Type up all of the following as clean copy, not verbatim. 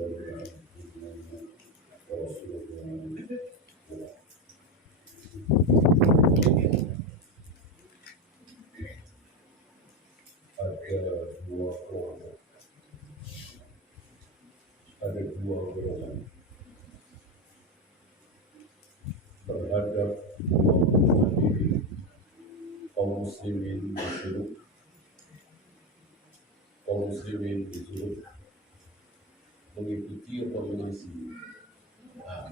Ada dua golongan terhadap dua golongan diri kaum muslimin disuruh mengikuti atau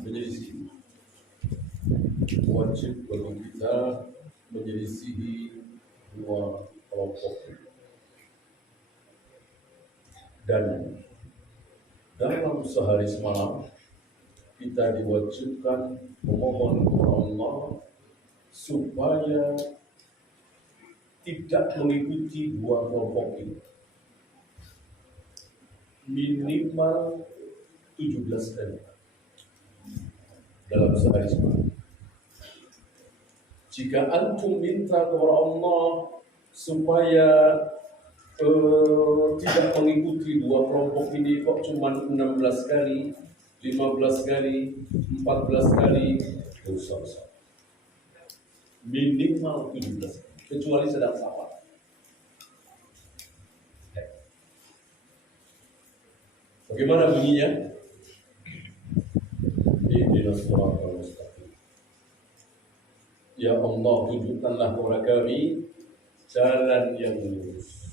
menyelisih. Wajib bagi kita menyelisihi dua kelompok, dan dalam sehari semalam kita diwajibkan memohon kepada Allah supaya tidak mengikuti dua kelompok ini minimal 17 kali dalam sehari semalam. Jika antum minta kepada Allah supaya tidak mengikuti dua kelompok ini kok cuma 16 kali, 15 kali, 14 kali, dosa besar. Minimal 17 kali, kecuali sedang safar. Bagaimana bunyinya? Ihdinas siratal mustaqim. Ya Allah, tunjukkanlah kepada kami jalan yang lurus.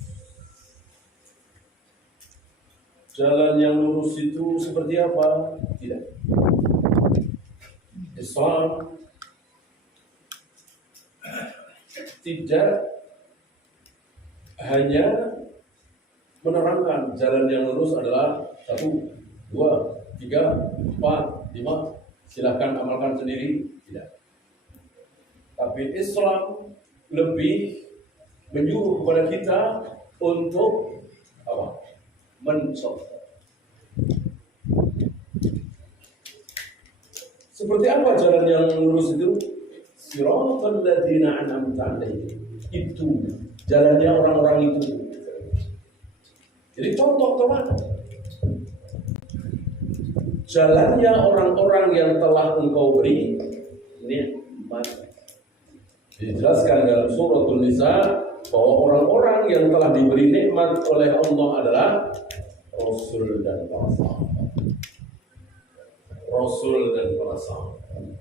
Jalan yang lurus itu seperti apa? Tidak. Islam tidak hanya menerangkan jalan yang lurus adalah 1, 2, 3, 4, 5, silahkan amalkan sendiri. Tidak. Tapi Islam lebih menyuruh kepada kita untuk apa? Mencontoh. Seperti apa jalan yang lurus itu? Siratal ladzina an'amta 'alaihim. Itu jalannya orang-orang itu. Jadi contoh kemana? Jalannya orang-orang yang telah engkau beri nikmat. Dijelaskan dalam suratul Nisa bahwa orang-orang yang telah diberi nikmat oleh Allah adalah Rasul dan para sahabat. Rasul dan para sahabat.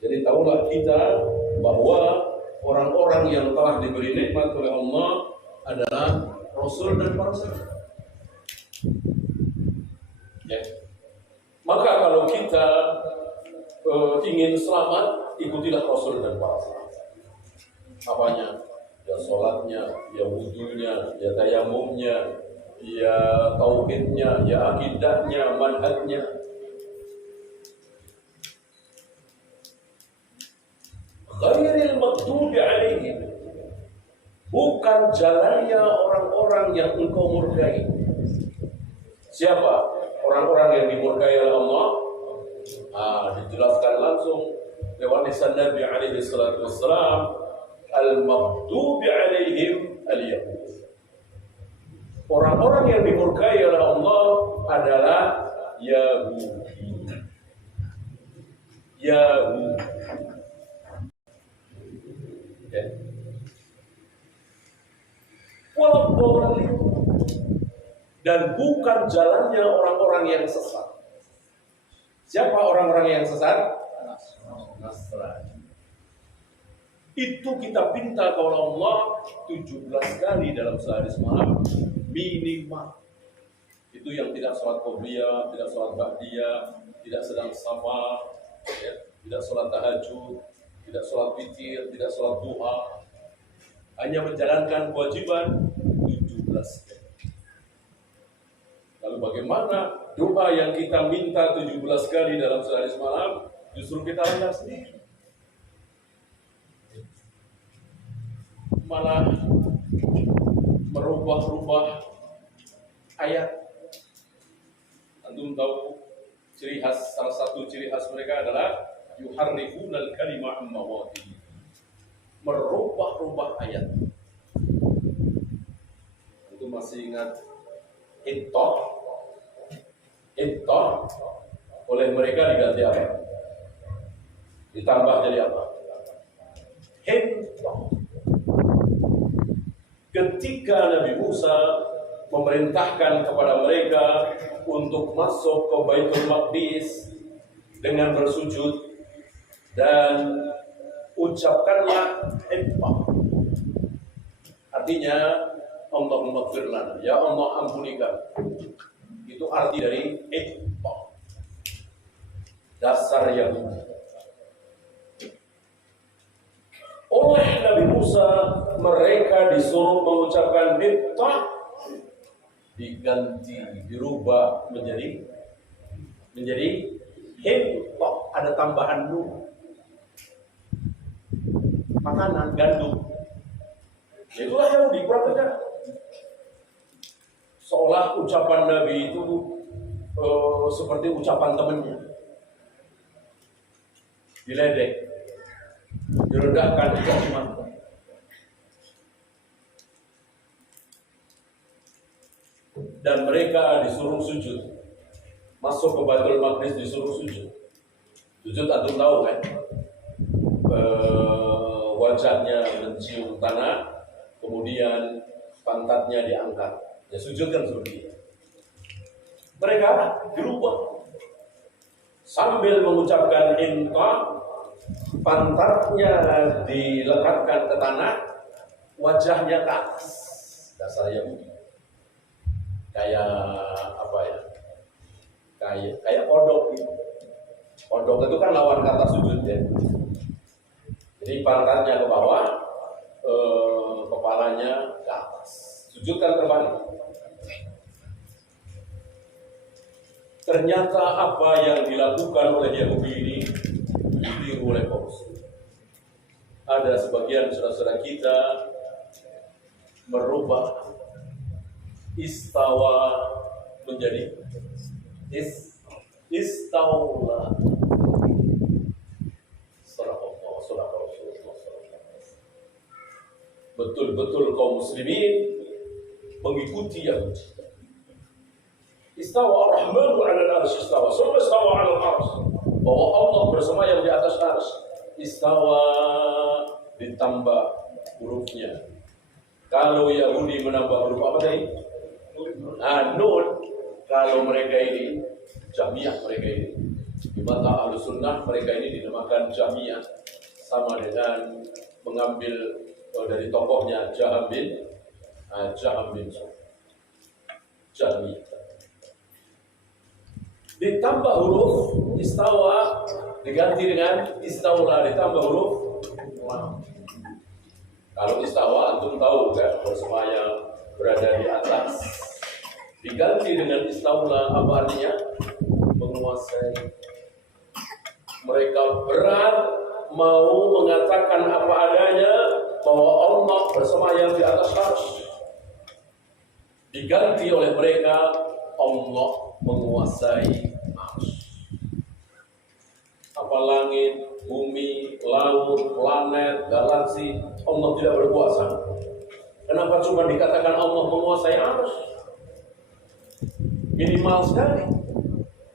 Jadi tahulah kita bahwa orang-orang yang telah diberi nikmat oleh Allah adalah Rasul dan para sahabat. Ya. Maka kalau kita ingin selamat, ikutilah Rasul dan para sahabat. Apanya? Ya sholatnya, ya wudunya, ya tayamumnya, ya tauhidnya, ya akidahnya, manhajnya. Ghairil maghdubi alaihim, bukan jalannya orang-orang yang engkau murkai. Siapa orang-orang yang dimurkai oleh Allah? Dijelaskan langsung lewat lisan Nabi alaihi salatu wassalam, al-maghdubi alaihim al-yahud. Orang-orang yang dimurkai oleh Allah adalah Yahudi. Dan bukan jalannya orang-orang yang sesat. Siapa orang-orang yang sesat? Nasrani. Itu kita pinta kepada Allah 17 kali dalam sehari semalam minimal. Itu yang tidak sholat qobliyah, tidak sholat ba'diyah, tidak sedang safar, ya, tidak sholat tahajud, tidak sholat witir, tidak sholat duha, hanya menjalankan kewajiban 17 kali. Lalu bagaimana doa yang kita minta 17 kali dalam sehari semalam justru kita langgar sendiri? Malah merubah-rubah ayat. Antum tahu salah satu ciri khas mereka adalah yuharrifunal kalima an mawadhihi, merubah-rubah ayat. Antum masih ingat Hittoh Hittah oleh mereka diganti apa? Ditambah jadi apa? Hittah. Ketika Nabi Musa memerintahkan kepada mereka untuk masuk ke Baitul Maqdis dengan bersujud dan ucapkanlah hittah. Artinya Allahumma ighfir lana, ya Allah ampunikan. Itu arti dari hittah. Dasar Yahudi. Oleh Nabi Musa mereka disuruh mengucapkan hittah, diganti, dirubah menjadi hittah, ada tambahan nun. Makanan gandum. Itulah Yahudi prakteknya. Seolah ucapan Nabi itu seperti ucapan temannya. Diledek, direndahkan, dicaci maki. Dan mereka disuruh sujud. Masuk ke Baitul Maqdis disuruh sujud. Sujud antum tahu kan? Wajahnya mencium tanah, kemudian pantatnya diangkat. Ya sujud kan seperti itu. Mereka dirubah. Sambil mengucapkan hittah, pantatnya dilekatkan ke tanah, wajahnya ke atas. Dasar Yahudi. Kayak apa ya? Kayak kodok gitu. Kodok itu kan lawan kata sujud ya. Jadi pantatnya ke bawah, kepalanya ke atas. Sujud kan terbalik. Ternyata apa yang dilakukan oleh Yahudi ini ditiru oleh kaum muslimin. Ada sebagian saudara-saudara kita merubah istawa menjadi istawla. Betul-betul kaum muslimin mengikuti Yahudi. Istawa ar-Rahmanu 'ala al-'arsy istawa, summa istawa 'ala al-'arsy. Bahwa Allah bersemayam di atas arsy. Istawa ditambah hurufnya. Kalau Yahudi menambah huruf apa tadi? Nun. Kalau mereka ini Jahmiyah, mereka ini di mata Ahlus Sunnah mereka ini dinamakan Jahmiyah, sama dengan mengambil dari tokohnya Jaham bin Jahmiyah. Ditambah huruf istawa diganti dengan istawla, ditambah huruf lam. Kalau istawa antum tahu kan, bersemayam, berada di atas. Diganti dengan istawla, apa artinya? Menguasai. Mereka berat mau mengatakan apa adanya bahwa Allah bersemayam di atas arsy. Diganti oleh mereka Allah menguasai arsy. Apa langit, bumi, laut, planet, galaksi, Allah tidak berkuasa. Kenapa cuma dikatakan Allah menguasai arsy? Minimal sekali.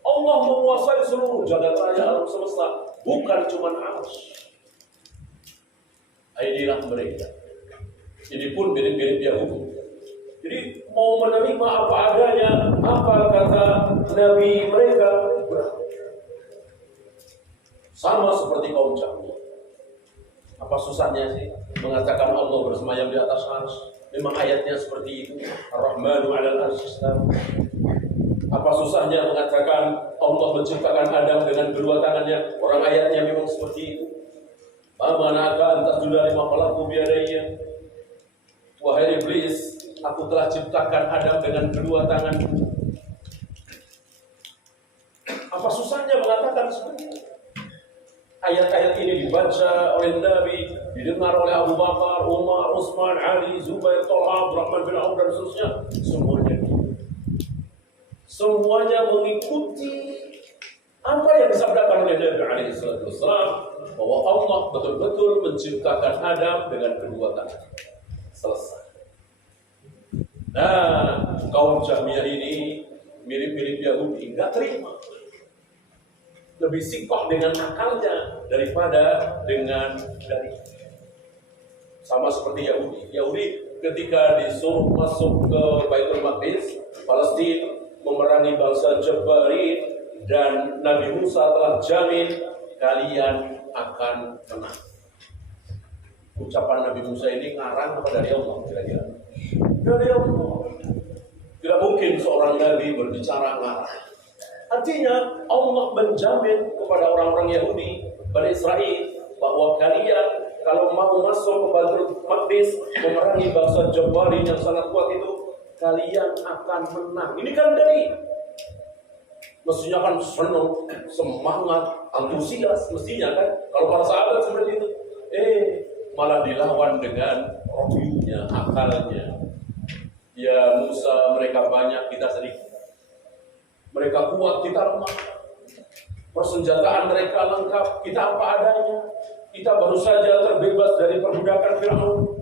Allah menguasai seluruh jagat raya alam semesta, bukan cuma arsy. Inilah mereka. Ini pun mirip-mirip Yahudi. Jadi mau menerima apa adanya, apa kata Nabi mereka, sama seperti kaum Jahmiyah. Apa susahnya sih mengatakan Allah bersemayam di atas arsy? Memang ayatnya seperti itu. Ar-Rahmanu 'alal arsy istawa. Apa susahnya mengatakan Allah menciptakan Adam dengan kedua tangannya? Orang ayatnya memang seperti itu. Manaka antas sudah lima khalaqtu biyadayya. Wahai iblis, aku telah ciptakan Adam dengan kedua tanganku. Apa susahnya mengatakan seperti itu? Ayat-ayat ini dibaca oleh Nabi, didengar oleh Abu Bakar, Umar, Utsman, Ali, Zubair, Thalha, Abdurrahman bin Auf dan seterusnya. Semuanya mengikuti apa yang disabdakan oleh Nabi alaihi salatu wasallam, bahwa Allah betul-betul menciptakan Adam dengan kedua tangan. Selesai. Nah, kaum Jahmiyah ini mirip-mirip Yahudi, nggak terima. Lebih sikoh dengan akalnya daripada dengan dari. Sama seperti Yahudi. Yahudi ketika disuruh masuk ke Baitul Maqdis, Palestina, memerangi bangsa Jabarin, dan Nabi Musa telah jamin kalian akan menang. Ucapan Nabi Musa ini ngarang apa dari Allah kira-kira? Dari Allah. Tidak mungkin seorang Nabi berbicara ngarang. Artinya Allah menjamin kepada orang-orang Yahudi, Bani Israel, bahwa kalian kalau mau masuk ke Baitul Maqdis memerangi bangsa Jabarin yang sangat kuat itu, kalian akan menang. Ini kan dari mestinya kan senang, semangat, antusias mestinya kan. Kalau para sahabat seperti itu, malah dilawan dengan rohyunya, akalnya. Ya Musa, mereka banyak, kita sedikit. Mereka kuat, kita lemah. Persenjataan mereka lengkap, kita apa adanya. Kita baru saja terbebas dari perbudakan Firaun.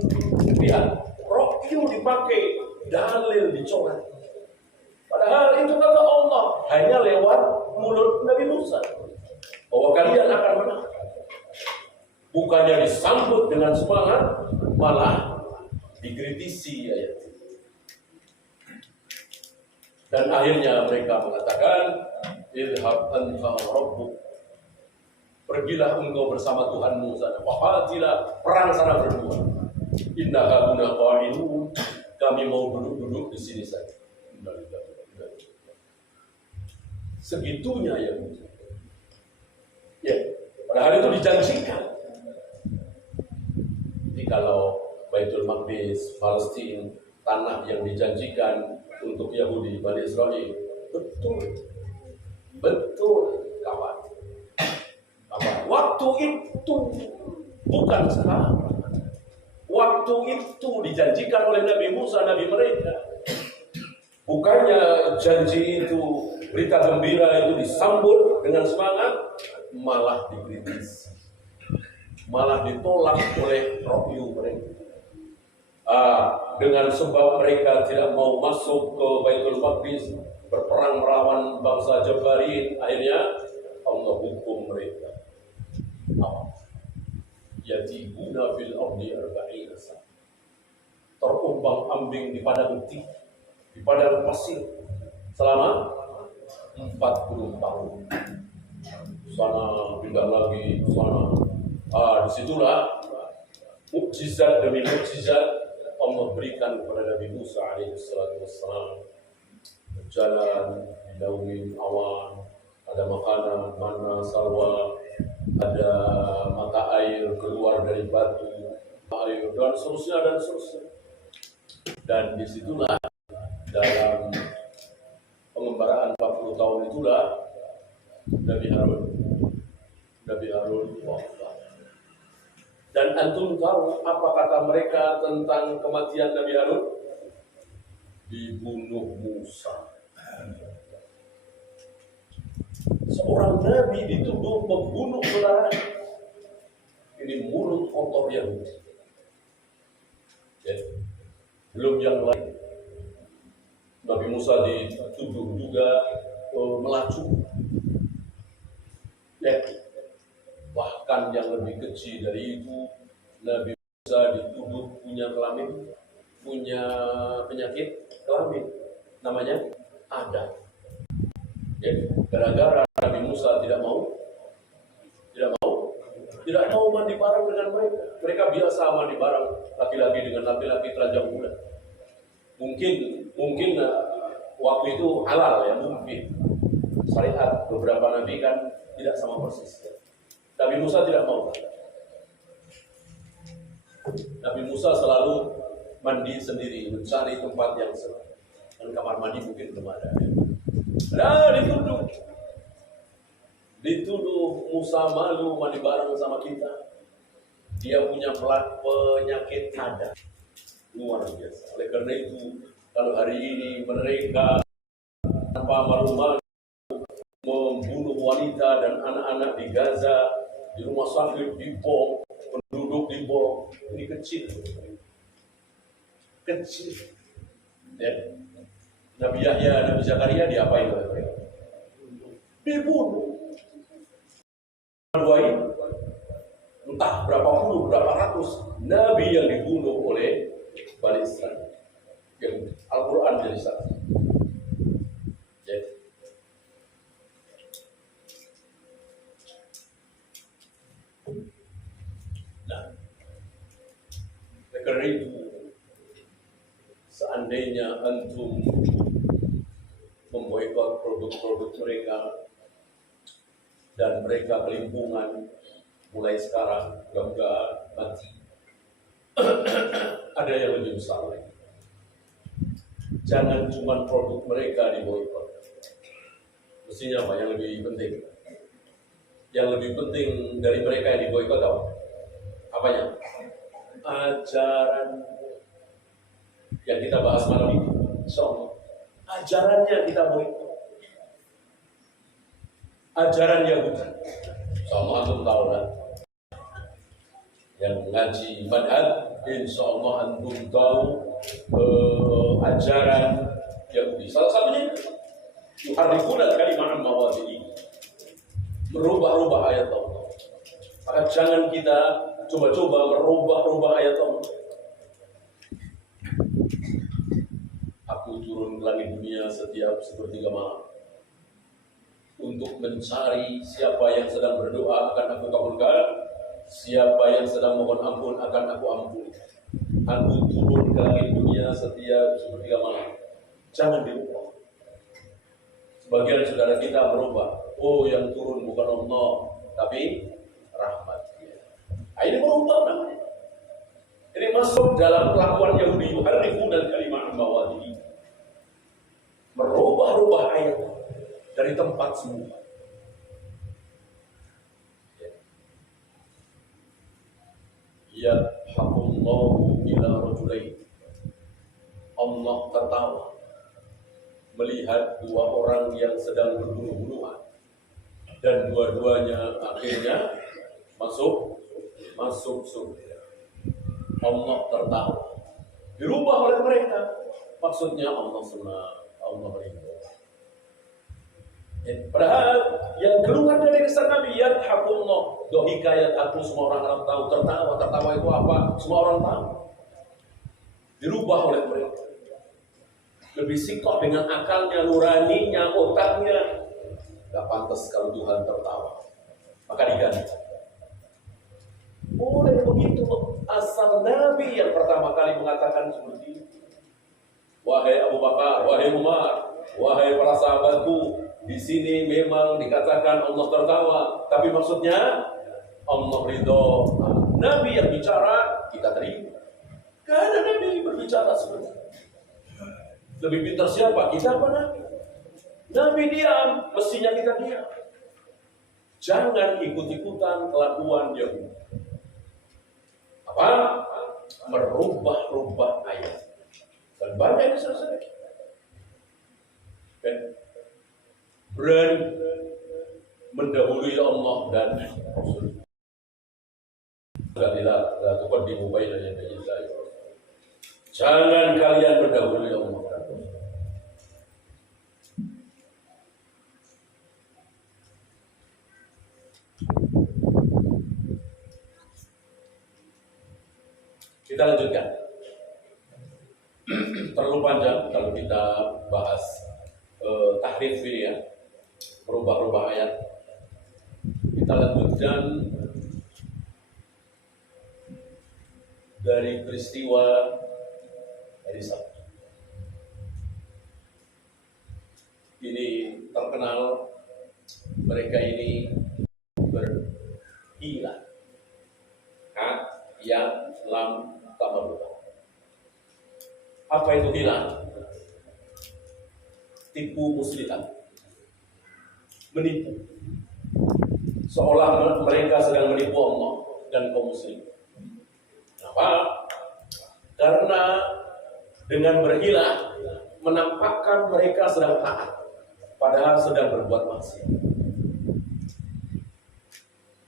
Lihat, rohyu dipakai, dalil dicoret. Padahal itu kata Allah hanya lewat mulut Nabi Musa, bahwa kalian akan menang. Bukannya disambut dengan semangat, malah dikritisi ayat. Dan akhirnya mereka mengatakan, idhab anta rabbuk, pergilah engkau bersama Tuhanmu sana, waqatilah, perang sana berdua. Inna hauna qa'idun, kami mau duduk-duduk di sini saja. Segitunya ya. Ya, padahal itu dijanjikan. Jadi kalau Baitul Maqdis, Palestina, tanah yang dijanjikan untuk Yahudi, Bani Israel, betul, kawan. Waktu itu bukan sekarang. Waktu itu dijanjikan oleh Nabi Musa, Nabi mereka. Bukannya janji itu, berita gembira itu disambut dengan semangat, malah dikritisi, malah ditolak oleh rohyu mereka. Dengan sebab mereka tidak mau masuk ke Baitul Maqdis berperang melawan bangsa Jabarin, akhirnya Allah hukum mereka. Yatibuna fil ardi arba'ina sana, terombang-ambing di padang tih, di padang pasir selama 40 tahun. Sana pindah lagi sana. Disitulah mukjizat demi mukjizat Allah berikan kepada Nabi Musa alaihissalam. Berjalan di launin awan, ada makanan, mana, salwa, ada mata air keluar dari batu, air, dan seterusnya dan seterusnya. Dan disitulah dalam pengembaraan 40 tahun itulah Nabi Harun wafat. Dan antum tahu apa kata mereka tentang kematian Nabi Harun? Dibunuh Musa. Seorang Nabi dituduh membunuh saudaranya. Ini mulut kotor Yahudi. Ya. Belum yang lain. Nabi Musa dituduh juga melacur. Ya. Bahkan yang lebih kecil dari itu, Nabi Musa dituduh punya kelamin, punya penyakit kelamin, namanya Adam. Ya, gara-gara Nabi Musa tidak mau mandi bareng dengan mereka. Mereka biasa mandi bareng laki-laki dengan laki-laki telanjang bulan. Mungkin waktu itu halal ya, mungkin. Syariat beberapa nabi kan tidak sama persis. Nabi Musa tidak mau. Nabi Musa selalu mandi sendiri, mencari tempat yang seram. Dan kamar mandi mungkin belum ada. Dituduh Musa malu mandi bareng sama kita. Dia punya penyakit cadar. Luar biasa. Oleh karena itu, kalau hari ini mereka tanpa malu-malu membunuh wanita dan anak-anak di Gaza, di rumah sakit dibom, penduduk dibom, ini kecil. Ya. Nabi Yahya, Nabi Zakaria diapain oleh mereka? Dibunuh. Entah berapa puluh, berapa ratus nabi yang dibunuh oleh Bani Israel. Yang Al-Quran jadi saksi. Nah, karena itu seandainya antum memboikot produk-produk mereka dan mereka kelimpungan mulai sekarang, mudah-mudahan nanti ada yang lebih besar lagi. Jangan cuma produk mereka diboikot. Mestinya apa yang lebih penting? Yang lebih penting dari mereka yang diboikot apa? Apanya? Ajaran yang kita bahas malam ini. Insyaallah. Ajarannya kita boikot. Ajaran Yahudi. Insyaallah antum tahu lah. Yang mengaji madhab, insyaallah antum tahu ajaran Yahudi. Salah satunya yuharrifuna kalimah an mawadhi'i. Merubah-rubah ayat Allah. Maka jangan kita coba-coba merubah-rubah ayat Allah. Aku turun ke langit dunia setiap sepertiga malam untuk mencari siapa yang sedang berdoa akan aku kabulkan, siapa yang sedang mohon ampun akan aku ampuni. Aku turun ke langit dunia setiap sepertiga malam. Jangan dirubah. Sebagian saudara kita merubah. Oh, yang turun bukan Allah, tapi rahmat. Nah, ini merubah namanya. Ini masuk dalam kelakuan Yahudi. Yuharrifuna kalimah an mawadhi'i. Merubah-rubah ayat dari tempat semula. Yadhaqullahu ila rajulain. Allah tertawa melihat dua orang yang sedang berbunuh-bunuhan dan dua-duanya akhirnya masuk surga. Allah tertawa. Dirubah oleh mereka. Maksudnya Allah senang, Allah ridho. Padahal yang keluar dari lisan Nabi yadhaqullah, dohika yadhaqu, semua orang tahu. Tertawa itu apa? Semua orang tahu. Dirubah oleh mereka. Lebih sikoh dengan akalnya, nuraninya, otaknya. Gak pantas kalau Tuhan tertawa. Maka diganti. Boleh begitu. Asal Nabi yang pertama kali mengatakan seperti itu. Wahai Abu Bakar, wahai Umar, wahai para sahabatku, di sini memang dikatakan Allah tertawa, tapi maksudnya Allah ridho. Nabi yang bicara, kita terima. Gak ada Nabi berbicara seperti itu. Lebih pintar siapa? Kita apa Nabi? Nabi diam, mestinya kita diam. Jangan ikut-ikutan kelakuan Yahudi. Apa? Merubah-rubah ayat. Dan banyak yang selesai. Dan berani mendahului Allah dan Rasul. Jangan kalian mendahului Allah. Kita lanjutkan. Terlalu panjang kalau kita bahas tahrif ini ya, berubah-ubah ayat. Kita lanjutkan dari peristiwa hari Sabtu. Ini terkenal, mereka ini berhilang. Ya, lam tabarruk. Apa itu hilang? Tipu muslihat, menipu, seolah mereka sedang menipu Allah dan kaum muslim. Kenapa? Karena dengan berhilang menampakkan mereka sedang taat, padahal sedang berbuat maksiat.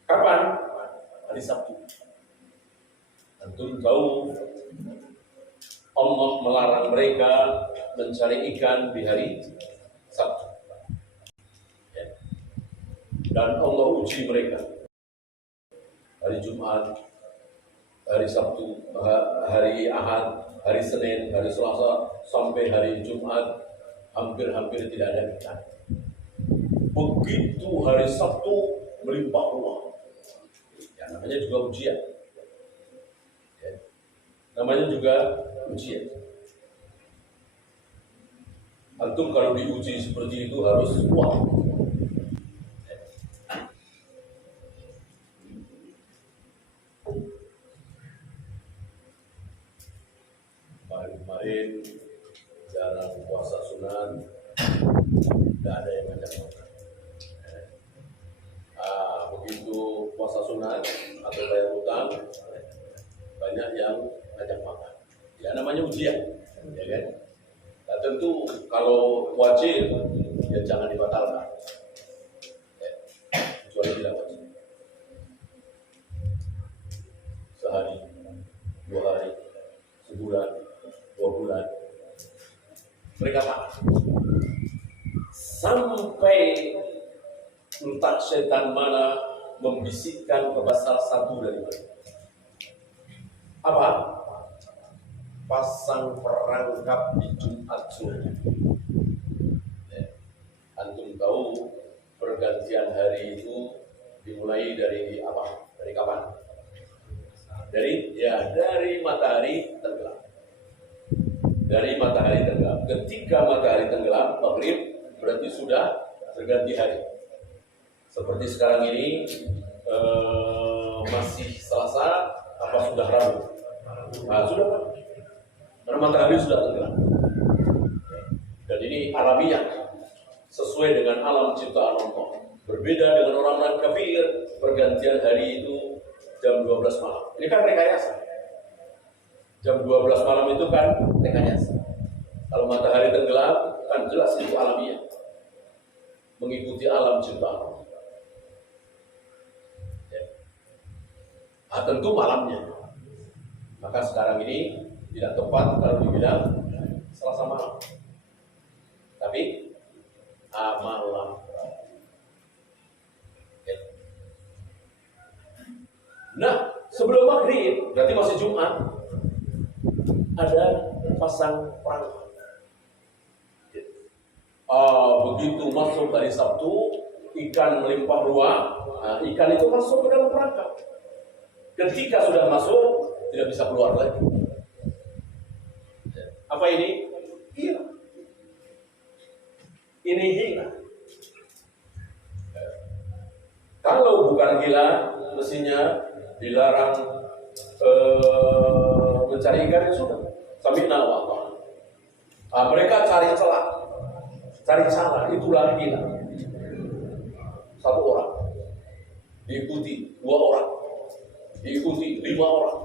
Kapan? Hari Sabtu. Antum tahu Allah melarang mereka mencari ikan di hari Sabtu. Ya. Dan Allah uji mereka. Hari Jumat, hari Sabtu, hari Ahad, hari Senin, hari Selasa, sampai hari Jumat, hampir-hampir tidak ada ikan. Begitu hari Sabtu melimpah ruah. Ya, namanya juga ujian. Ya. Namanya juga ujian. Antum kalau diuji seperti itu harus kuat. Kemarin jarang puasa sunat, tidak ada yang ngajak makan. Begitu puasa sunat atau bayar hutang, banyak yang ngajak makan. Ya namanya ujian, ya kan? Nah, tentu kalau wajib, ya jangan dibatalkan. Ya, kecuali tidak wajib. Sehari, 2 hari, sebulan, 2 bulan, mereka makan. Sampai entah setan mana membisikkan kepada salah satu dari mereka. Apa? Pasang perangkap di Jumat sore. Ya. Antum tahu pergantian hari itu dimulai dari apa? Dari kapan? Dari matahari tenggelam. Dari matahari tenggelam. Ketika matahari tenggelam, maghrib berarti sudah berganti hari. Seperti sekarang ini masih Selasa, apa sudah Rabu? Nah, sudah Pak. Karena matahari sudah tenggelam. Dan ini alamiah, sesuai dengan alam ciptaan Allah. Berbeda dengan orang-orang kafir, pergantian hari itu jam 12 malam. Ini kan rekayasa. Jam 12 malam itu kan rekayasa. Kalau matahari tenggelam, kan jelas itu alamiah. Mengikuti alam ciptaan Allah. Ya. Nah, tentu malamnya. Maka sekarang ini tidak tepat kalau dibilang Selasa malam. Tapi malam. Ya. Nah, sebelum maghrib, berarti masih Jumat, ada pasang perangkap. Begitu masuk hari Sabtu, ikan melimpah ruah. Nah, ikan itu masuk ke dalam perangkap. Ketika sudah masuk, tidak bisa keluar lagi. Apa ini? Hilang. Ini hilang. Kalau bukan hilang, mestinya dilarang mencari ikan yang sudah. Sami'na wa ata'na. Mereka cari celah. Cari salah, itulah hilang. 1 orang. Diikuti 2 orang. Diikuti 5 orang.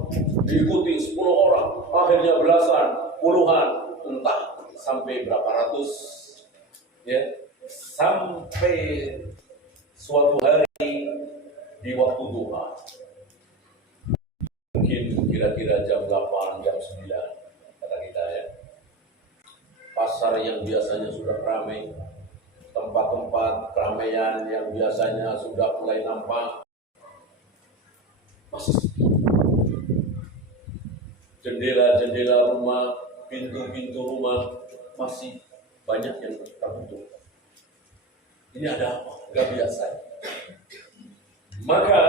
Diikuti 10 orang. Akhirnya belasan, puluhan, entah sampai berapa ratus. Ya, sampai suatu hari di waktu duha. Mungkin kira-kira jam 8, jam 9 kata kita ya. Pasar yang biasanya sudah ramai, tempat-tempat keramaian yang biasanya sudah mulai nampak, masih sepi. Jendela-jendela rumah, pintu-pintu rumah masih banyak yang tertutup. Ini ada apa? Gak biasa. Maka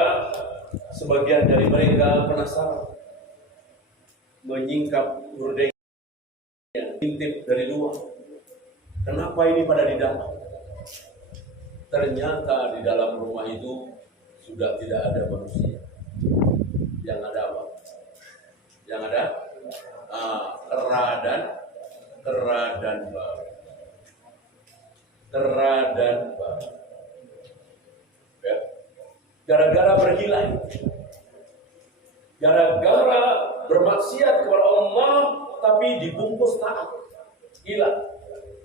sebagian dari mereka penasaran, menyingkap gorden, intip dari luar. Kenapa ini pada di dalam? Ternyata di dalam rumah itu sudah tidak ada manusia. Yang ada apa? Yang ada kera dan babi. Kera dan babi. Ya. Gara-gara berhilang, gara-gara bermaksiat kepada Allah, tapi dibungkus taat, hilang.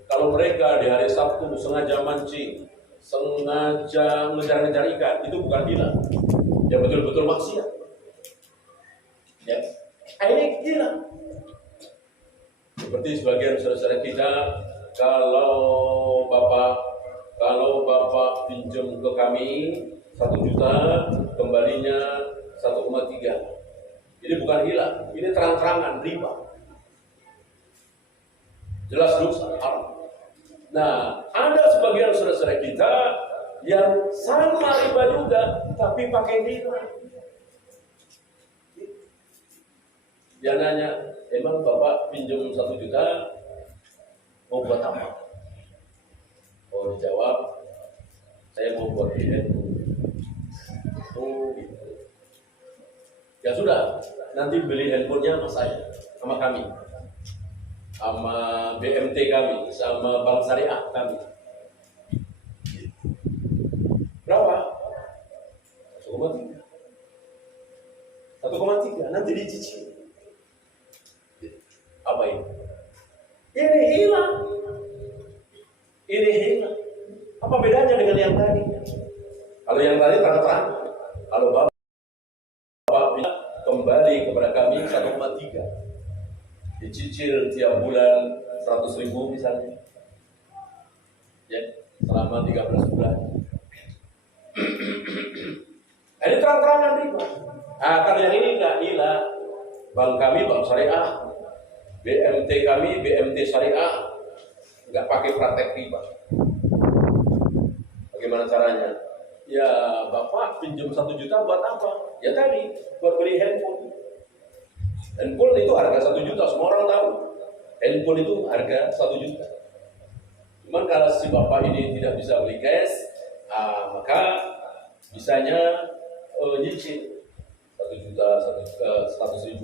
Kalau mereka di hari Sabtu sengaja mancing, sengaja ngejar-ngejar ikan, itu bukan hilang, ya betul-betul maksiat. Ya, ini hilang. Seperti sebagian saudara-saudara kita, kalau Bapak pinjam ke kami 1 juta, kembalinya 1,3. Ini bukan hilang, ini terang-terangan riba. Jelas dosa, haram. Nah, ada sebagian saudara-saudara kita yang sama riba juga, tapi pakai riba. Dia nanya, emang Bapak pinjam 1 juta, mau buat apa? Oh, dijawab, saya mau buat handphone. Oh, gitu. Ya sudah, nanti beli handphonenya sama saya, sama kami, sama BMT kami, sama Bank Syariah kami. Berapa? 1,3. 1,3, nanti dicicil. Apa ini? Ini hilang. Ini hilang. Apa bedanya dengan yang tadi? Kalau yang tadi terang-terang, kalau Bapak kembali kepada kami 1,3, dicicil tiap bulan 100.000 misalnya, ya, selama 13 bulan. Ini terang-terangan riba. Kalau yang ini nggak hilang. Bank kami bank syariah, BMT kami BMT syariah, nggak pakai praktek riba. Bagaimana caranya? Ya Bapak pinjam 1 juta buat apa? Ya tadi buat beli handphone. Handphone itu harga 1 juta, semua orang tahu. Handphone itu harga 1 juta. Cuman kalau si Bapak ini tidak bisa beli cash, maka bisanya nyicil 1 juta, 100.000,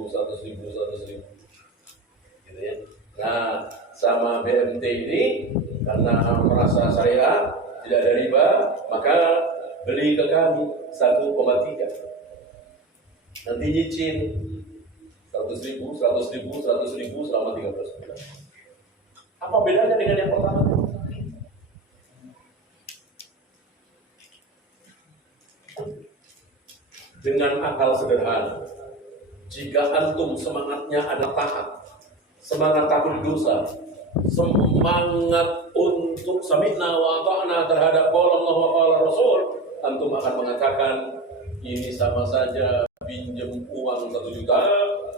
gitu ya. Nah, sama BMT ini karena merasa syariah tidak ada riba, maka beli ke kami 1,3. Nanti nyicil 100.000 selama 13 bulan. Apa bedanya dengan yang pertama? Dengan akal sederhana, jika antum semangatnya ada taat, semangat takut dosa, semangat untuk sami'na wa ata'na terhadap qala Allah wa qala Rasul, antum akan mengatakan ini sama saja pinjam uang 1 juta,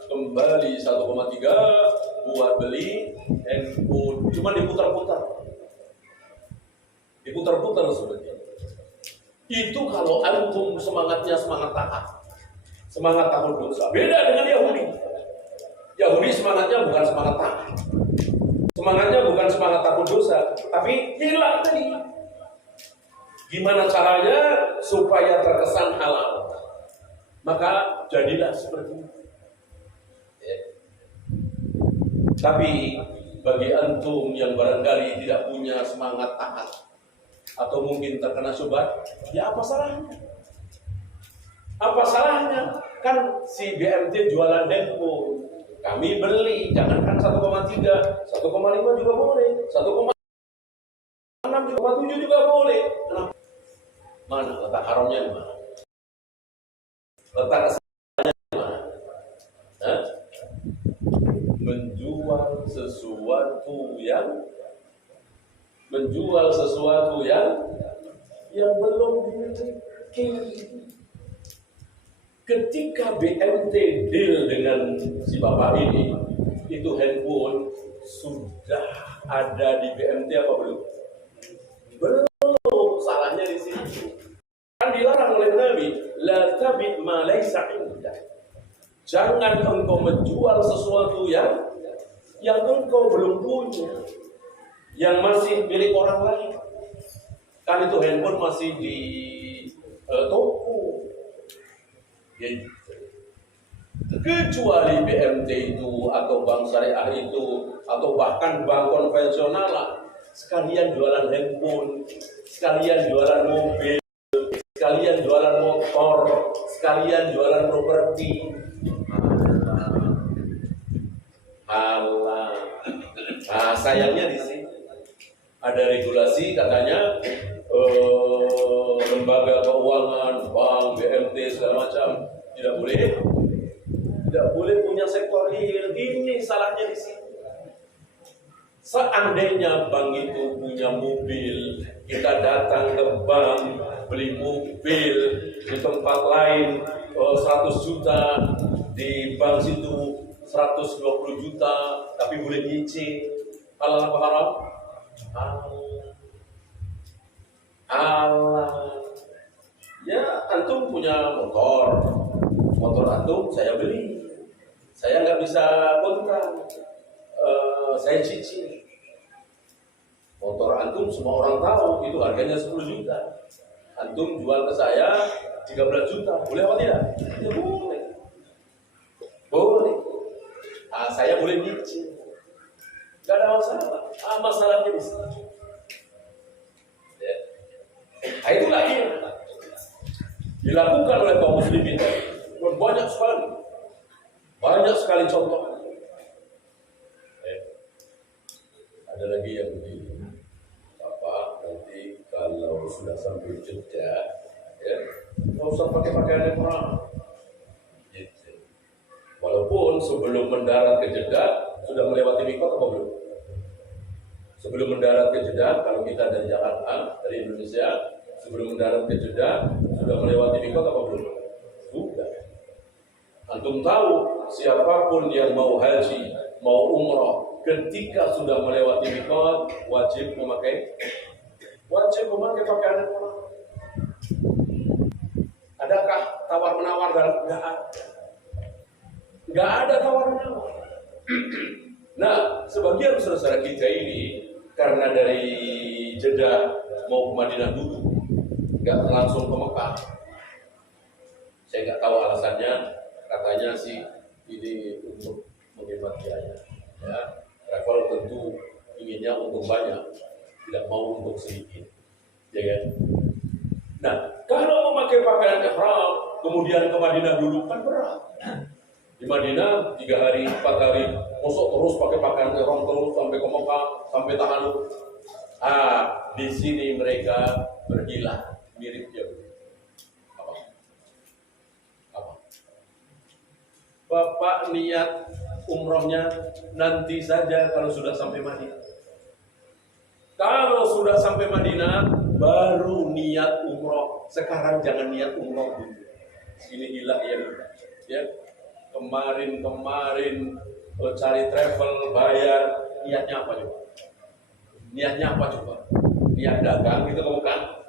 kembali 1,3 buat beli handphone, cuma diputar-putar sebenarnya. Itu kalau antum semangatnya semangat taat, semangat takut dosa. Beda dengan Yahudi. Yahudi semangatnya bukan semangat taat, semangatnya bukan semangat takut dosa, tapi hilang tadi. Gimana caranya supaya terkesan halal? Maka jadilah seperti itu. Ya. Tapi bagi antum yang barangkali tidak punya semangat taat, atau mungkin terkena syubhat, ya apa salahnya? Apa salahnya? Kan si BMT jualan handphone, kami beli, jangankan 1,3, 1,5 juga boleh, 1,6, 1,7 juga boleh. Kenapa? Mana letak haramnya di mana? Letak kesalahannya di mana? Menjual sesuatu yang belum dimiliki. Ketika BMT deal dengan si bapak ini, itu handphone sudah ada di BMT apa belum? Belum. Salahnya di sini. Kan dilarang oleh Nabi, la tabi' ma laysa indak. Jangan engkau menjual sesuatu yang engkau belum punya, yang masih milik orang lain. Kan itu handphone masih di toko. Ya, kecuali BMT itu atau bank syariah itu atau bahkan bank konvensional, sekalian jualan handphone, sekalian jualan mobil, sekalian jualan motor, sekalian jualan properti. Allah. Nah, sayangnya di sini ada regulasi katanya lembaga keuangan, bank, BMT segala macam tidak boleh punya sektor real. Ini salahnya di sini. Seandainya bank itu punya mobil, kita datang ke bank beli mobil di tempat lain 100 juta, di bank situ 120 juta, tapi boleh nyicil. Halal apa haram? Allah. Ya, antum punya motor antum saya beli, saya nggak bisa kontrak, saya cicil. Motor antum semua orang tahu itu harganya 10 juta, antum jual ke saya 13 juta, boleh apa tidak? Ya boleh, boleh. Saya boleh nyicil, nggak ada masalah. Masalahnya di sini. Ya. Itu lagi dilakukan oleh kaum muslimin banyak sekali contoh. Ada lagi yang begini, nanti kalau sudah sampai Jeddah, ya nggak usah pakai pakaian yang perang. Gitu. Walaupun sebelum mendarat ke Jeddah sudah melewati mikot atau belum? Sebelum mendarat ke Jeddah, kalau kita dari Jakarta, dari Indonesia, sebelum mendarat ke Jeddah sudah melewati mikot atau belum? Sudah. Antum tahu siapapun yang mau haji, mau umrah, ketika sudah melewati mikot wajib memakai pakaian ihram. Adakah tawar menawar dalam? Nggak ada tawar menawar. Nah, sebagian saudara kita ini karena dari Jeddah mau ke Madinah dulu, nggak langsung ke Mekah. Saya nggak tahu alasannya. Katanya sih ini untuk menghemat biaya. Ya, travel tentu inginnya untung banyak, tidak mau untung sedikit, ya kan? Nah, kalau memakai pakaian ihram kemudian ke Madinah dulu kan berat. Di Madinah 3 hari, 4 hari, masuk terus pakai pakaian ihram terus sampai ke Mekah, sampai Tahalul. Di sini mereka berhilah mirip jauh. Bapak niat umrohnya nanti saja kalau sudah sampai Madinah. Kalau sudah sampai Madinah baru niat umroh. Sekarang jangan niat umroh dulu. Ini gila ya. Kemarin cari travel bayar, niatnya apa coba? Niat dagang gitu kan?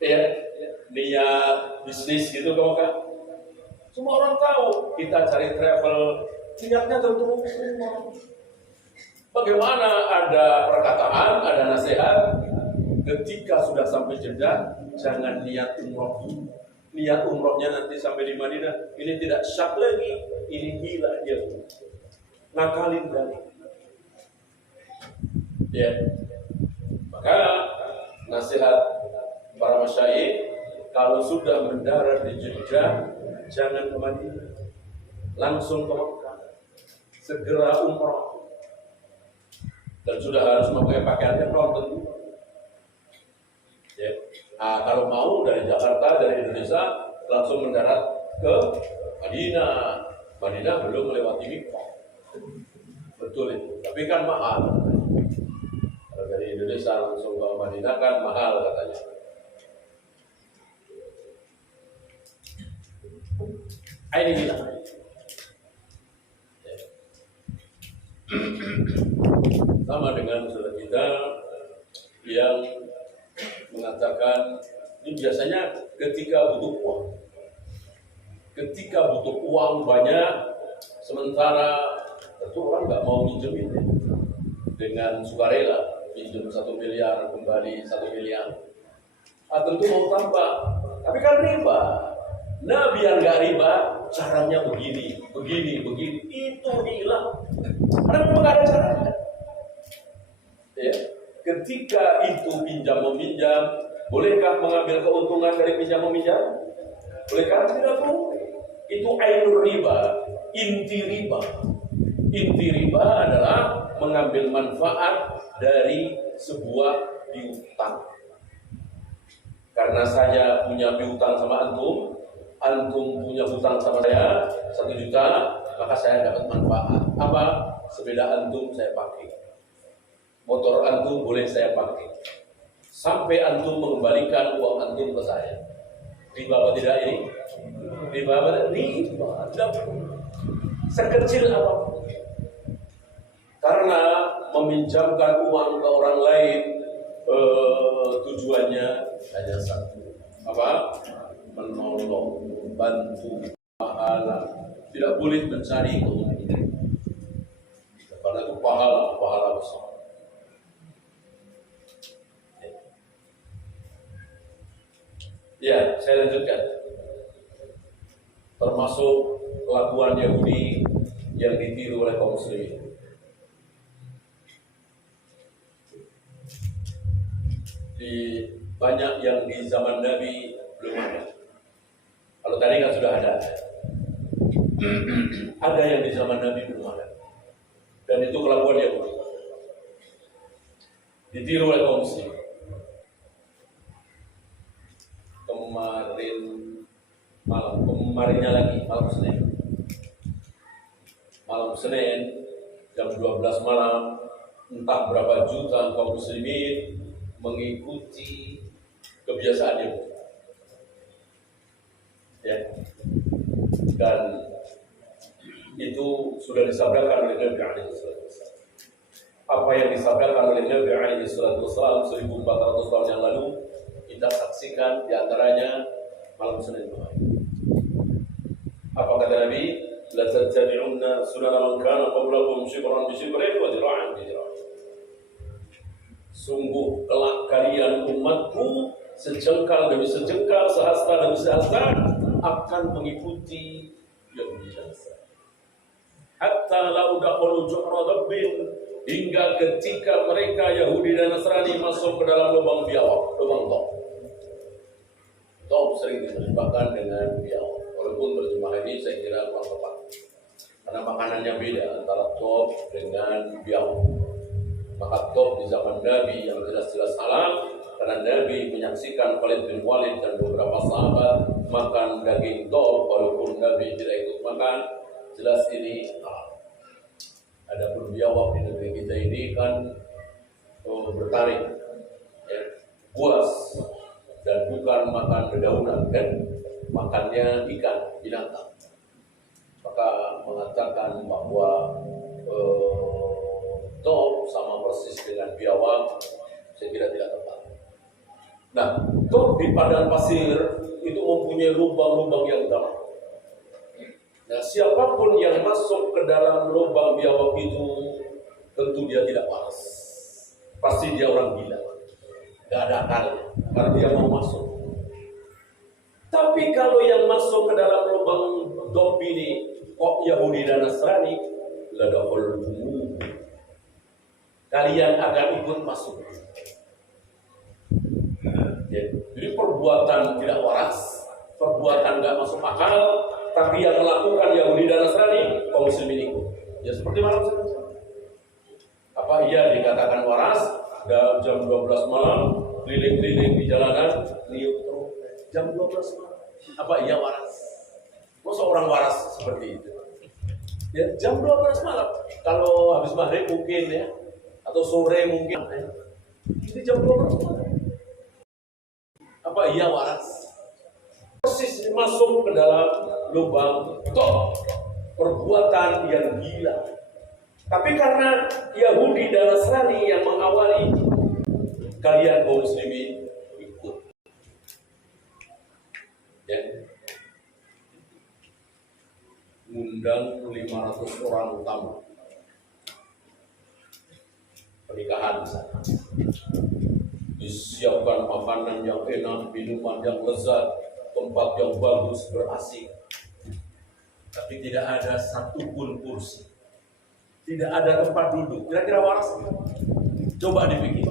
Ya, niat bisnis gitu kan? Semua orang tahu kita cari travel, niatnya tentu umroh. Bagaimana ada perkataan, ada nasihat, ketika sudah sampai Jeddah, jangan niat umroh dulu. Niat umrohnya nanti sampai di Madinah, ini tidak syak lagi, ini gila dia. Ngakalin lagi. Ya. Maka nasihat para masyayikh, kalau sudah mendarat di Jeddah, jangan ke Madinah, langsung ke Mekah, segera umrah, dan sudah harus memakai pakaian ihram tentu. Ya. Kalau mau dari Jakarta, dari Indonesia langsung mendarat ke Madinah. Madinah belum melewati mikot, betul itu. Tapi kan mahal. Kalau dari Indonesia langsung ke Madinah kan mahal katanya. Ini bilang sama dengan saudara kita yang mengatakan ini biasanya ketika butuh uang banyak, sementara tentu orang nggak mau minjemin dengan sukarela, pinjam 1 miliar kembali 1 miliar, tentu mau tambah, tapi kan riba. Nah, biar nggak riba, caranya begini, itu hilang. Karena memang nggak ada caranya. Ya. Ketika itu pinjam meminjam, bolehkah mengambil keuntungan dari pinjam meminjam? Bolehkah? Tidak boleh. Itu ainur riba, inti riba. Inti riba adalah mengambil manfaat dari sebuah piutang. Karena saya punya piutang sama antum punya hutang sama saya 1 juta, maka saya dapat manfaat. Apa? Sepeda antum saya pakai. motor antum boleh saya pakai sampai antum mengembalikan uang antum ke saya. Riba apa tidak ini? Riba apa? Riba. Sekecil apapun. Karena meminjamkan uang ke orang lain tujuannya hanya satu. Apa? Menolong, membantu, pahala. Tidak boleh mencari keuntungan. Karena itu pahala besar. Ya, saya lanjutkan. Termasuk kelakuan Yahudi yang ditiru oleh kaum muslimin. Banyak yang di zaman Nabi belum ada. Kalau tadi kan sudah ada. Ada yang di zaman Nabi belum ada. Dan itu kelakuan Yahudi. Ditiru oleh kaum muslimin. Kemarinnya lagi malam Senin jam 12 malam, entah berapa juta kaum muslimin mengikuti kebiasaannya, ya, dan itu sudah disabdakan oleh Nabi alaihi salatu wasallam. Apa yang disabdakan oleh Nabi alaihi salatu wasallam 1400 tahun yang lalu kita saksikan diantaranya malam Senin kemarin. Apa kata Nabi? La tattabi'unna sunana man kana qablakum shibran bi shibrin wa dhira'an bi dhira'in. Sungguh kelak kalian umatku sejengkal demi sejengkal, sehasta demi sehasta akan mengikuti Yahudi dan Nasrani. Hatta la udkhulu juhra dabbin, hingga ketika mereka Yahudi dan Nasrani masuk ke dalam lubang biawak, lubang top. Top sering diterjemahkan dengan biawak. Walaupun terjemahan ini saya kira kurang tepat, karena makanannya beda antara top dengan biawak. Maka top di zaman Nabi yang jelas-jelas halal, karena Nabi menyaksikan Khalid bin Walid dan beberapa sahabat makan daging top, walaupun Nabi tidak ikut makan, jelas ini halal. Adapun biawak di negeri kita ini kan bertaring, ya, buas, dan bukan makan dedaunan, kan, makannya ikan, binatang. Maka mengatakan bahwa top sama persis dengan biawak, saya kira tidak tepat. Nah, top di padang pasir itu mempunyai lubang-lubang yang dalam. Nah, siapapun yang masuk ke dalam lubang biawak itu tentu dia tidak waras. Pasti dia orang gila, gak ada akalnya, karena dia mau masuk. Tapi kalau yang masuk ke dalam lubang dop ini kok Yahudi dan Nasrani, kalian akan ikut masuk. Jadi perbuatan tidak waras, perbuatan tidak masuk akal, tapi yang melakukan Yahudi dan Nasrani, kaum muslimin ikut. Ya seperti malam Senin. Apa iya dikatakan waras? Jam 12 malam keliling-keliling di jalanan, niup jam 12 malam. Apa iya waras? Masa orang waras seperti itu? Ya jam 12 malam. Kalau habis maghrib mungkin, ya, atau sore mungkin. Ini jam 12 malam. Apa iya waras? Persis masuk ke dalam lubang top, perbuatan yang gila. Tapi karena Yahudi dan Nasrani yang mengawali, kalian kaum muslimin ikut. Ya. Undang 500 orang tamu pernikahan di sana. Disiapkan makanan yang enak, minuman yang lezat, tempat yang bagus, ber-AC. Tapi tidak ada satupun kursi. Tidak ada tempat duduk. Kira-kira waras? Coba dipikir.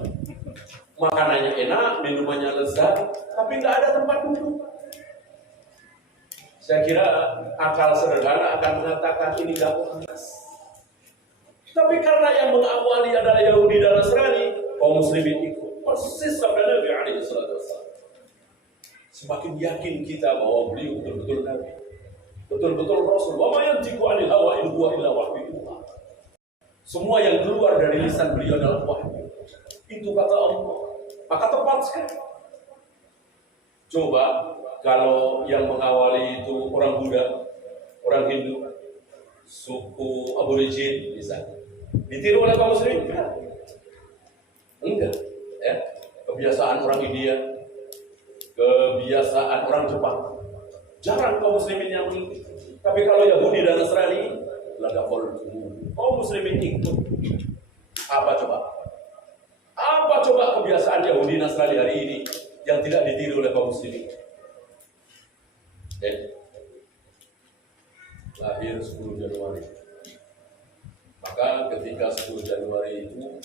Makanannya enak, minumannya lezat, tapi tidak ada tempat duduk. Saya kira akal sederhana akan mengatakan ini tidak waras. Tapi karena yang mengawali adalah Yahudi dan Nasrani, kaum muslimin ikut. Persis sabda Nabi alaihi salatu wasallam. Semakin yakin kita bahwa beliau betul-betul Nabi, betul-betul Rasul. Wa ma yantiqu 'anil hawa in huwa illa wahyu yuha. Semua yang keluar dari lisan beliau adalah wahyu. Itu kata Allah. Maka tepat sekali. Coba kalau yang mengawali itu orang Buddha, orang Hindu, suku aborigin misalnya, ditiru oleh kaum muslimin? Enggak. Ya. Kebiasaan orang India, kebiasaan orang Jepang, jarang kaum muslimin yang mengikuti. Tapi kalau Yahudi dan Nasrani, kaum muslimin ikut. Apa coba? Apa coba kebiasaan Yahudi Nasrani hari ini yang tidak ditiru oleh kaum muslimin? Lahir 10 Januari. Maka ketika 10 Januari itu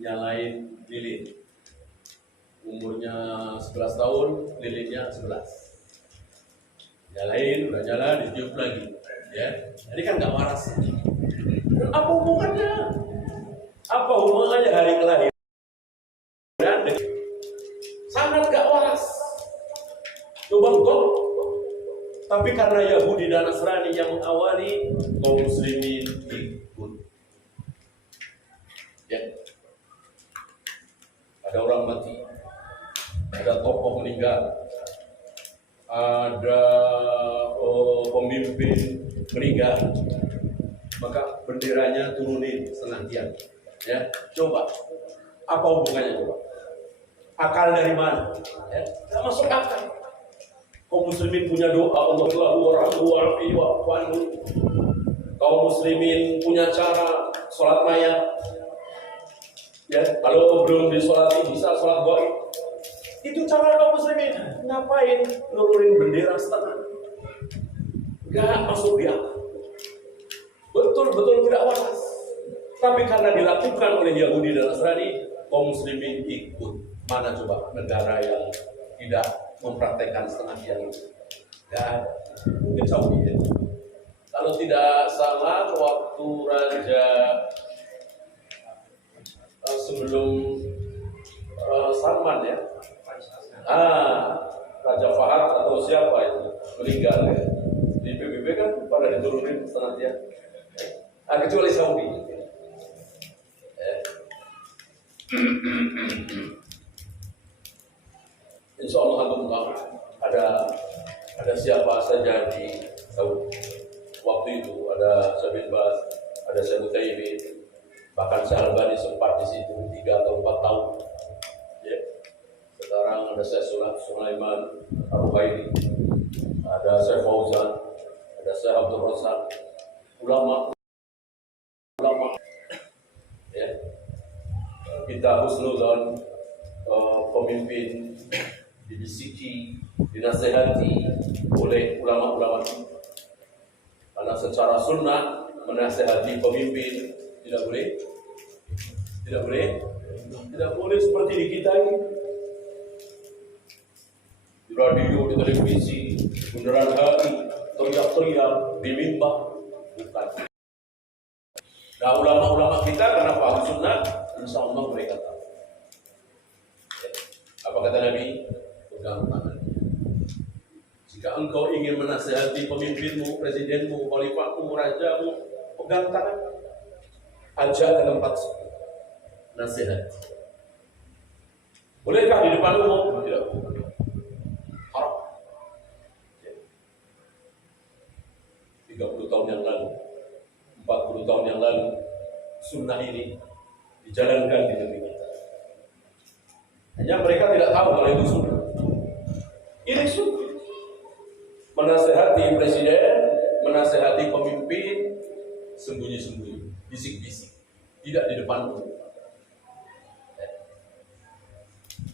nyalain lilin. Umurnya 11 tahun, lilinnya 11. Nyalain, udah nyala, ditiup lagi. Ya, ini kan nggak waras. Apa hubungannya? Apa hubungannya hari kelahiran? Sangat nggak waras. Coba kok. Tapi karena Yahudi dan Nasrani yang mengawali, kaum muslimin ikut. Ya. Ada orang mati, ada tokoh meninggal, ada pemimpin meninggal, maka benderanya turunin setengah tiang. Ya, coba apa hubungannya coba? Akal dari mana? Ya, tidak masuk akal. Kaum muslimin punya doa Allahu warahmatullahi. Kaum muslimin punya cara sholat mayat. Ya, kalau belum disolati bisa sholat gaib. Itu cara kaum muslimin. Ngapain nurunin bendera setengah? Gak masuk dia. Betul-betul tidak waras. Tapi karena dilakukan oleh Yahudi dan Nasrani, kaum muslimin ikut. Mana coba negara yang tidak mempraktekkan setengah tiang itu? Dan mungkin Saudi ya. Kalau tidak salah waktu Raja sebelum Salman ya, Raja Fahad atau siapa itu meninggal ya. Di PBB kan pada diturunin setengah tiang. Kecuali Saudi. Insya Allah antum tahu ada siapa saja di Saudi. Waktu itu ada Syekh bin Baz, ada Syekh Utsaimin, bahkan Syekh Albani sempat di situ 3 atau 4 tahun. Ya. Sekarang ada Syekh Sulaiman Ar-Ruhaili, ada Syekh Fauzan, ada Syekh Abdul Razak, ulama. Ya. Kita husnudzon pemimpin dibisiki, dinasehati oleh ulama-ulama karena secara sunnah menasehati pemimpin tidak boleh seperti di kita ini di radio, di televisi, bundaran HI teriak-teriak di mimbar, bukan. Nah, ulama-ulama kita karena paham sunnah, insya Allah mereka tahu. Apa kata Nabi? Pegang tangan. Jika engkau ingin menasihati pemimpinmu, presidenmu, khalifahmu, rajamu, pegang tangan. Ajak ke tempat nasihat. Bolehkah di depan umum? Tidak. Haram. 30 tahun yang lalu, 40 tahun yang lalu, sunnah ini dijalankan di negeri kita. Hanya mereka tidak tahu kalau itu sunnah. Ini sunnah. Menasehati presiden, menasehati pemimpin, sembunyi-sembunyi, bisik-bisik, tidak di depan umum.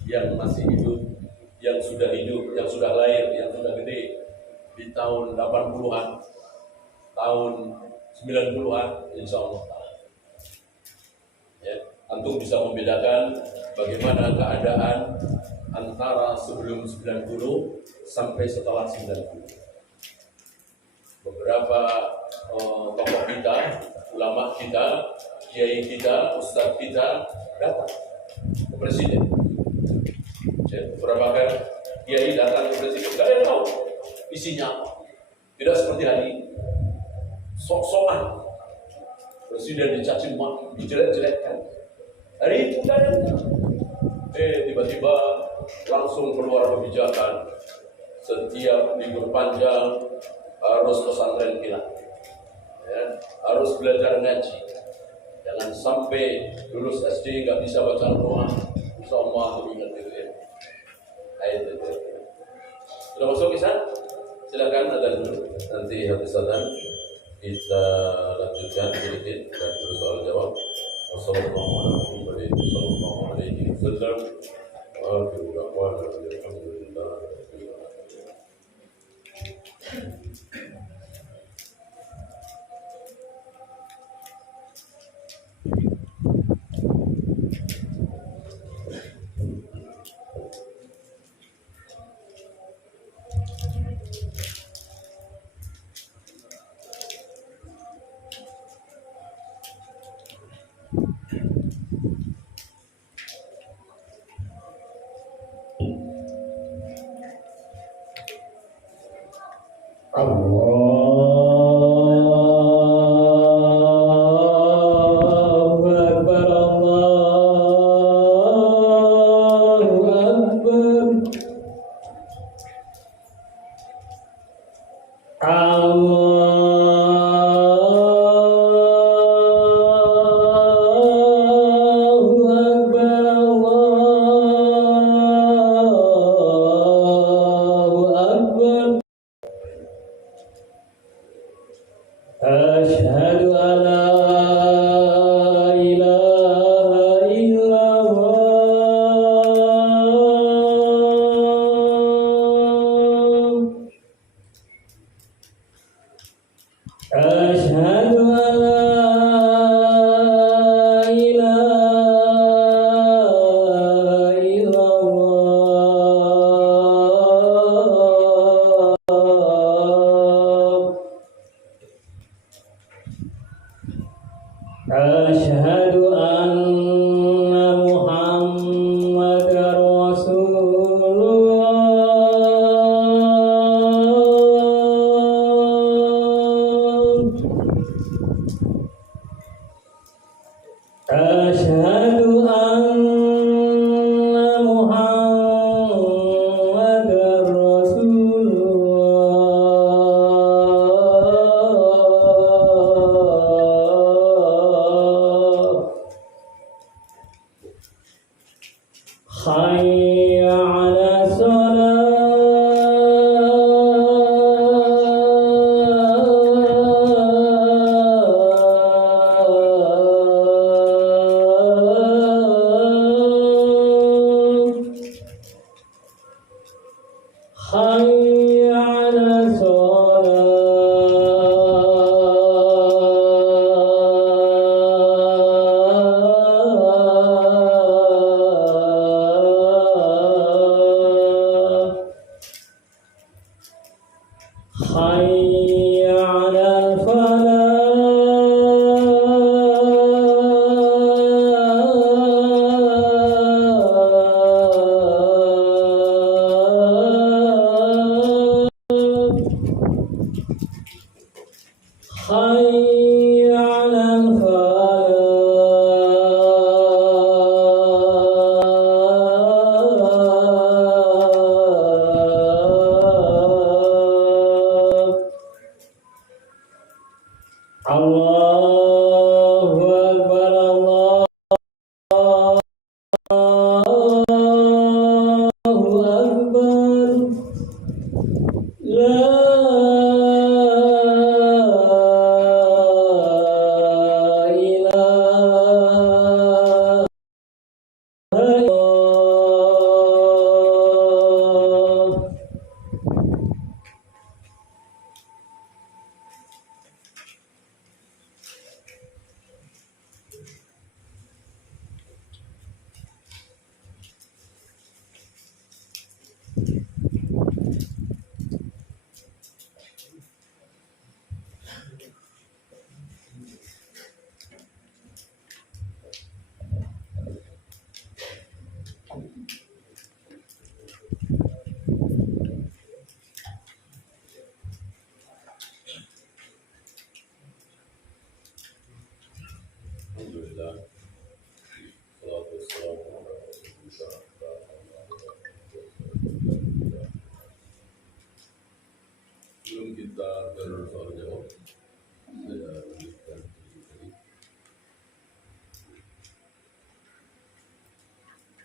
Yang masih hidup, yang sudah lahir, yang sudah gede di tahun 80-an, tahun 90-an, insya Allah. Ya, antum bisa membedakan bagaimana keadaan antara sebelum 90 sampai setelah 90. Beberapa tokoh kita, ulama kita, kiai kita, ustadz kita datang ke presiden. Ya, beberapa kali kiai datang ke presiden, gak ada yang tahu isinya apa. Tidak seperti hari ini, sok-sokan presiden dicaci maki, dijelek-jelekkan. Hari itu kan tiba-tiba langsung keluar kebijakan setiap libur panjang harus pesantren kilat, ya, harus belajar ngaji. Jangan sampai lulus SD nggak bisa baca Al-Quran. Insya-Allah aku ingat itu ya. Ayat itu. Sudah masuk Isya? Silakan ada dulu. Nanti habis adzan kita lanjutkan sedikit dan soal jawab. Wassalamualaikum warahmatullahi kita bersoal saya berikan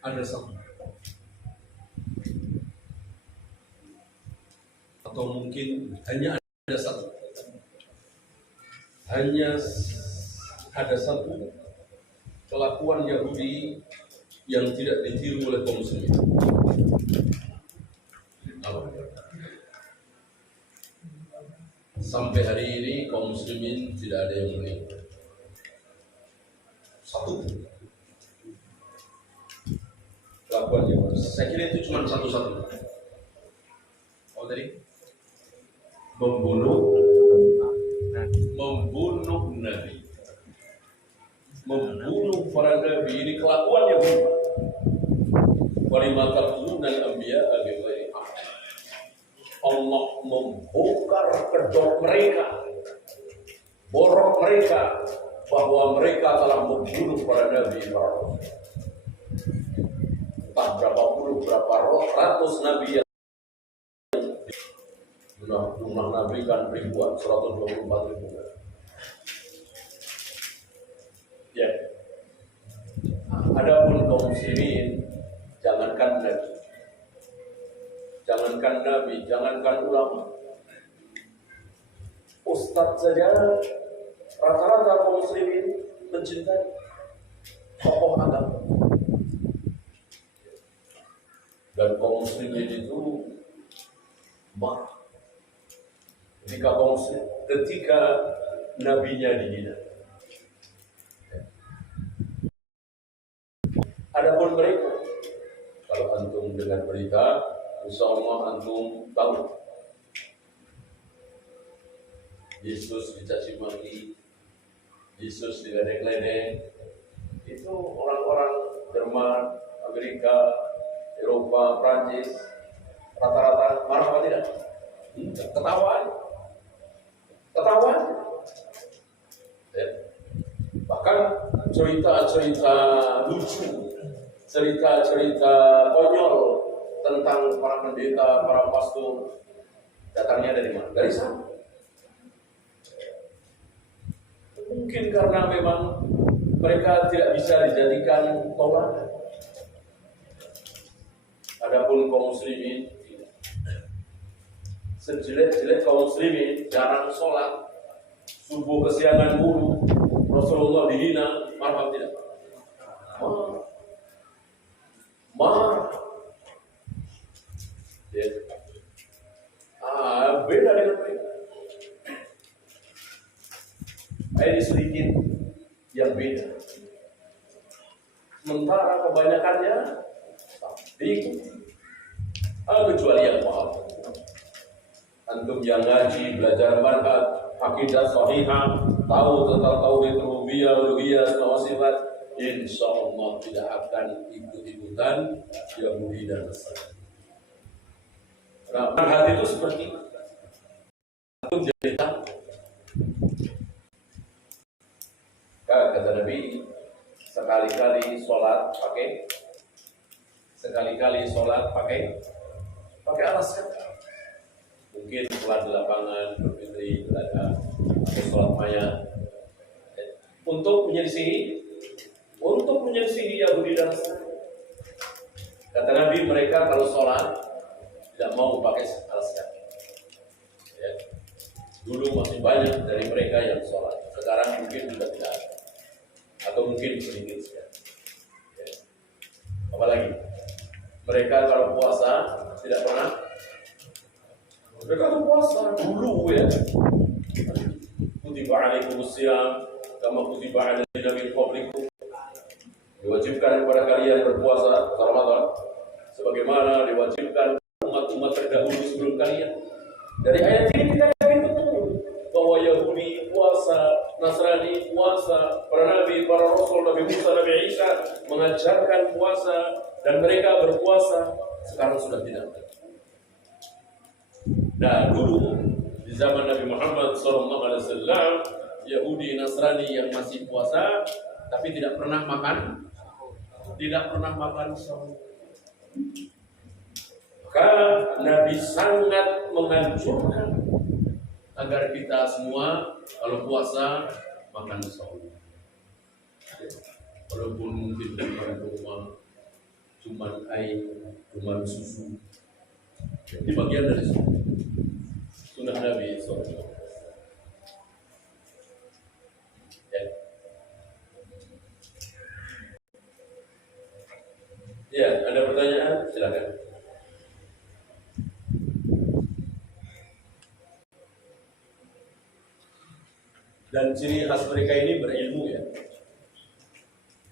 ada satu atau mungkin hanya ada satu, hanya ada satu kelakuan Yahudi yang tidak ditiru oleh kaum muslimin. Sampai hari ini kaum muslimin tidak ada yang meniru. Satu kelakuan Yahudi. Saya kira itu cuma satu-satu. Oh tadi membunuh Nabi, membunuh para Nabi, ini kelakuan Yahudi. Walima taquluna al-anbiya bighairi haqq. Allah membongkar kedok mereka, borok mereka, bahwa mereka telah membunuh para Nabi, para Rasul. Entah berapa puluh, berapa ratus Nabi yang jumlah Nabi kan ribuan, 124 ribu. Ya. Adapun kaum muslimin, jangankan Nabi, jangankan ulama, ustadz saja rata-rata kaum muslimin mencintai tokoh agama. Dan kaum muslimin itu marah ketika nabinya dihina. Adapun mereka, kalau antum dengar berita, insya Allah antum tahu Yesus dicaci maki, Yesus diledek-ledek. Itu orang-orang Jerman, Amerika, Eropa, Prancis, rata-rata marah apa tidak? Ketawa. Ya. Bahkan cerita-cerita lucu, cerita-cerita konyol tentang para pendeta, para pastor, datangnya dari mana? Dari sana. Mungkin karena memang mereka tidak bisa dijadikan toladan. Adapun kaum muslimin, sejelek-jelek kaum muslimin, jarang sholat, subuh kesiangan mulu, Rasulullah dihina, marah tidak? Marah. Ya. Beda dengan mereka. Ini sedikit yang beda. Sementara kebanyakannya diikuti. Kecuali yang paham. Antum yang ngaji, belajar manhaj, akidah sahihah, tahu tentang tauhid rububiyah, uluhiyah, asma wa sifat, insyaallah tidak akan ikut-ikutan Yahudi dan Nasrani. Nah, manhaj itu seperti antum jadi tahu. Kata Nabi, sekali-kali sholat pakai alas kaki. Mungkin sholat di lapangan, berfitri, belajar, atau sholat mayat, untuk menyelisihi Yahudi dan Nasrani. Kata Nabi, mereka kalau sholat tidak mau pakai alas kaki. Ya. Dulu masih banyak dari mereka yang sholat, sekarang mungkin sudah tidak ada, atau mungkin sedikit sekali. Ya. Apalagi mereka kalau puasa tidak pernah. Mereka puasa dulu ya. Kutiba alaikumus syiyam kama kutiba alal ladzina min qablikum. Diwajibkan kepada kalian berpuasa Ramadan sebagaimana diwajibkan umat-umat terdahulu sebelum kalian. Dari ayat ini kita yakin betul bahwa Yahudi puasa, Nasrani puasa, para nabi, para rasul, Nabi Musa, Nabi Isa mengajarkan puasa dan mereka berpuasa. Sekarang sudah tidak. Nah, dulu di zaman Nabi Muhammad SAW, Yahudi Nasrani yang masih puasa tapi tidak pernah makan sahur. Maka Nabi sangat menganjurkan agar kita semua kalau puasa makan sahur. Walaupun mungkin bukan rumah, cuman air, cuman susu, ini bagian dari sunnah Nabi SAW. Ya, ada pertanyaan? Silakan. Dan ciri khas mereka ini berilmu ya.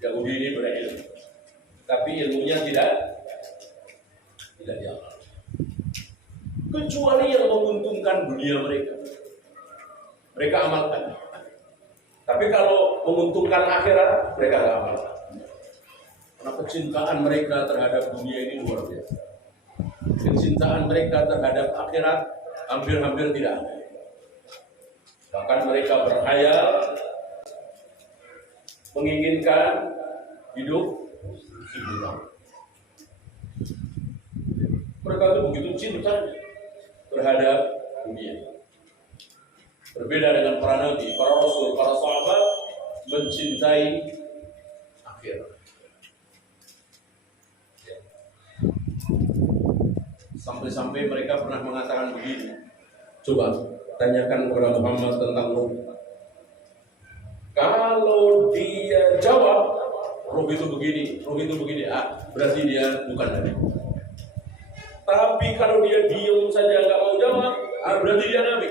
Yahudi ini berilmu, tapi ilmunya tidak diamal. Kecuali yang menguntungkan dunia mereka, mereka amalkan. Tapi kalau menguntungkan akhirat, mereka tidak amalkan. Karena kecintaan mereka terhadap dunia ini luar biasa. Kecintaan mereka terhadap akhirat hampir-hampir tidak ada. Bahkan mereka berhayal menginginkan hidup 1000 tahun. Mereka itu begitu cinta terhadap dunia. Berbeda dengan para nabi, para rasul, para sahabat mencintai akhirat. Sampai-sampai mereka pernah mengatakan begini. Coba tanyakan kepada Muhammad tentang ruh. Kalau dia jawab ruh itu begini, berarti dia bukan nabi. Tapi kalau dia diam saja nggak mau jawab, berarti dia nabi.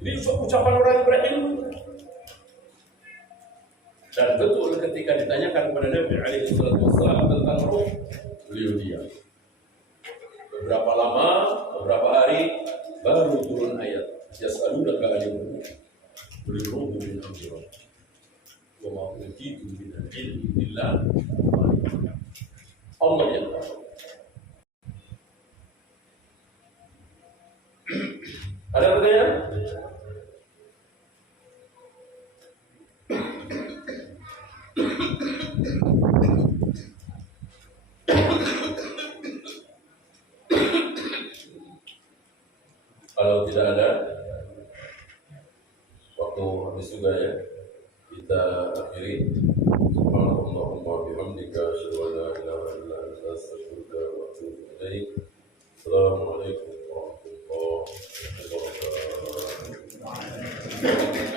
Ini ucapan orang yang berilmu. Dan betul ketika ditanyakan kepada Nabi SAW tentang ruh, beliau diam. Beberapa lama, beberapa hari baru turun ayat. Yas'alunaka 'anil ruh. Qul ruhu min amri rabbi. Wa ma utitu min al-'ilmi illa Allah yang tahu. Ada pertanyaan? Kalau tidak ada, waktu habis juga ya. Kita akhiri. Subhanallahumma wa bihamdika asyhadu an la ilaha illa anta astaghfiruka wa atubu ilaik. Assalamualaikum warahmatullahi wabarakatuh.